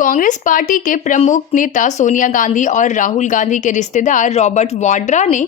Congress party के प्रमुख नेता सोनिया गांधी और राहुल गांधी के रिश्तेदार रॉबर्ट वाड्रा ने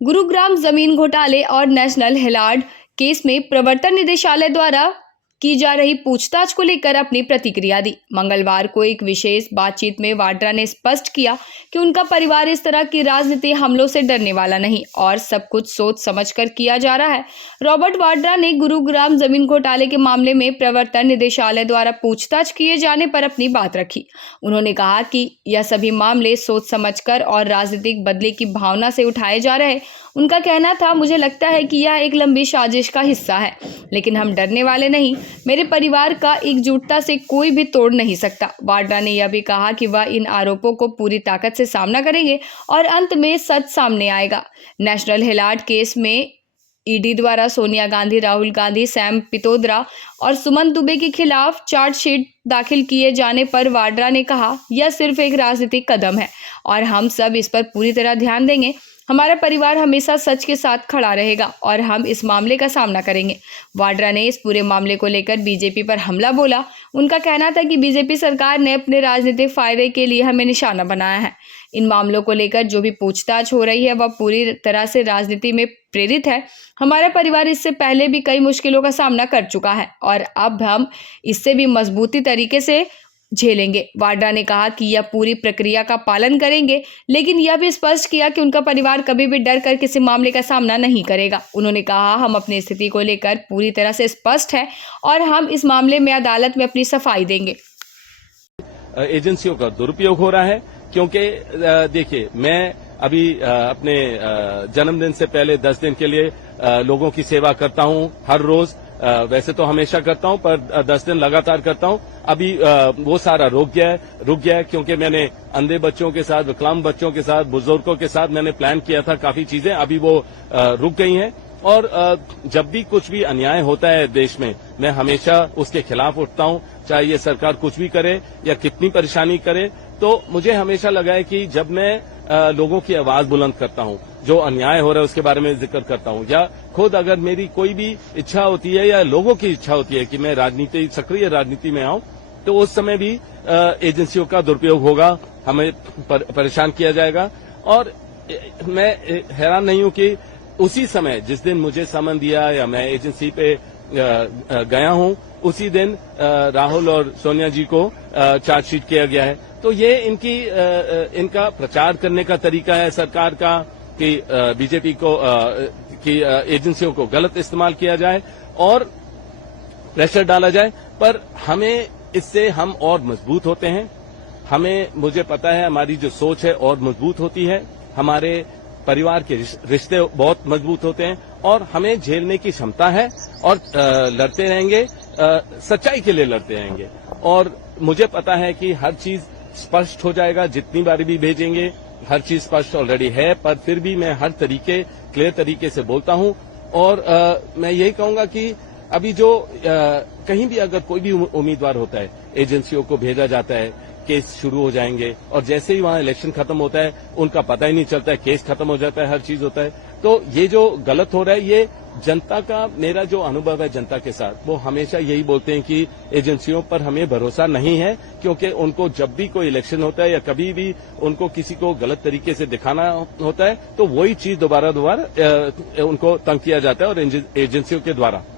गुरुग्राम जमीन घोटाले और नेशनल हेराल्ड केस में प्रवर्तन निदेशालय द्वारा की जा रही पूछताछ को लेकर अपनी प्रतिक्रिया दी। मंगलवार को एक विशेष बातचीत में वाड्रा ने स्पष्ट किया कि उनका परिवार इस तरह की राजनीतिक हमलों से डरने वाला नहीं और सब कुछ सोच समझकर किया जा रहा है। रॉबर्ट वाड्रा ने गुरुग्राम जमीन घोटाले के मामले में प्रवर्तन निदेशालय द्वारा पूछताछ किए जाने पर अपनी बात रखी। उन्होंने कहा कि यह सभी मामले सोच समझकर और राजनीतिक बदले की भावना से उठाए जा रहे। उनका कहना था, मुझे लगता है कि यह एक लंबी साजिश का हिस्सा है, लेकिन हम डरने वाले नहीं। मेरे परिवार का एकजुटता से कोई भी तोड़ नहीं सकता। वाड्रा ने यह भी कहा कि वह इन आरोपों को पूरी ताकत से सामना करेंगे और अंत में सच सामने आएगा। नेशनल हेराल्ड केस में ईडी द्वारा सोनिया गांधी, राहुल गांधी, सैम पित्रोदा और सुमन दुबे के खिलाफ चार्जशीट दाखिल किए जाने पर वाड्रा ने कहा, यह सिर्फ एक राजनीतिक कदम है और हम सब इस पर पूरी तरह ध्यान देंगे। हमारा परिवार हमेशा सच के साथ खड़ा रहेगा और हम इस मामले का सामना करेंगे। वाड्रा ने इस पूरे मामले को लेकर बीजेपी पर हमला बोला। उनका कहना था कि बीजेपी सरकार ने अपने राजनीतिक फायदे के लिए हमें निशाना बनाया है। इन मामलों को लेकर जो भी पूछताछ हो रही है वह पूरी तरह से राजनीति में प्रेरित है। हमारा परिवार इससे पहले भी कई मुश्किलों का सामना कर चुका है और अब हम इससे भी मजबूती तरीके से झेलेंगे। वाड्रा ने कहा कि यह पूरी प्रक्रिया का पालन करेंगे, लेकिन यह भी स्पष्ट किया कि उनका परिवार कभी भी डर कर किसी मामले का सामना नहीं करेगा। उन्होंने कहा, हम अपनी स्थिति को लेकर पूरी तरह से स्पष्ट है और हम इस मामले में अदालत में अपनी सफाई देंगे। एजेंसियों का दुरुपयोग हो रहा है क्योंकि देखिए, मैं अभी अपने जन्मदिन से पहले 10 दिन के लिए लोगों की सेवा करता हूं हर रोज। वैसे तो हमेशा करता हूं, पर 10 दिन लगातार करता हूं। अभी वो सारा रुक गया है क्योंकि मैंने अंधे बच्चों के साथ, विकलांग बच्चों के साथ, बुजुर्गों के साथ मैंने प्लान किया था काफी चीजें, अभी वो रुक गई हैं। और जब भी कुछ भी अन्याय होता है देश में, मैं हमेशा उसके खिलाफ उठता हूं, चाहे ये सरकार कुछ भी करे या कितनी परेशानी करे। तो मुझे हमेशा लगा है कि जब मैं लोगों की आवाज बुलंद करता हूं, जो अन्याय हो रहा है उसके बारे में जिक्र करता हूं, या खुद अगर मेरी कोई भी इच्छा होती है या लोगों की इच्छा होती है कि मैं सक्रिय राजनीति में आऊं, तो उस समय भी एजेंसियों का दुरुपयोग होगा, हमें परेशान किया जाएगा। और मैं हैरान नहीं हूं कि उसी समय जिस दिन मुझे समन दिया या मैं एजेंसी पे गया हूं, उसी दिन राहुल और सोनिया जी को चार्जशीट किया गया है। तो ये इनका प्रचार करने का तरीका है सरकार का कि बीजेपी की एजेंसियों को गलत इस्तेमाल किया जाए और प्रेशर डाला जाए। पर हमें इससे हम और मजबूत होते हैं। मुझे पता है हमारी जो सोच है और मजबूत होती है, हमारे परिवार के रिश्ते बहुत मजबूत होते हैं और हमें झेलने की क्षमता है और लड़ते रहेंगे, सच्चाई के लिए लड़ते रहेंगे। और मुझे पता है कि हर चीज स्पष्ट हो जाएगा, जितनी बार भी भेजेंगे हर चीज स्पष्ट ऑलरेडी है, पर फिर भी मैं हर क्लियर तरीके से बोलता हूं। और मैं यही कहूंगा कि अभी जो कहीं भी अगर कोई भी उम्मीदवार होता है, एजेंसियों को भेजा जाता है, केस शुरू हो जाएंगे और जैसे ही वहां इलेक्शन खत्म होता है उनका पता ही नहीं चलता है, केस खत्म हो जाता है, हर चीज होता है। तो ये जो गलत हो रहा है, ये जनता का, मेरा जो अनुभव है जनता के साथ, वो हमेशा यही बोलते हैं कि एजेंसियों पर हमें भरोसा नहीं है, क्योंकि उनको जब भी कोई इलेक्शन होता है या कभी भी उनको किसी को गलत तरीके से दिखाना होता है, तो वही चीज दोबारा उनको तंग किया जाता है और एजेंसियों के द्वारा।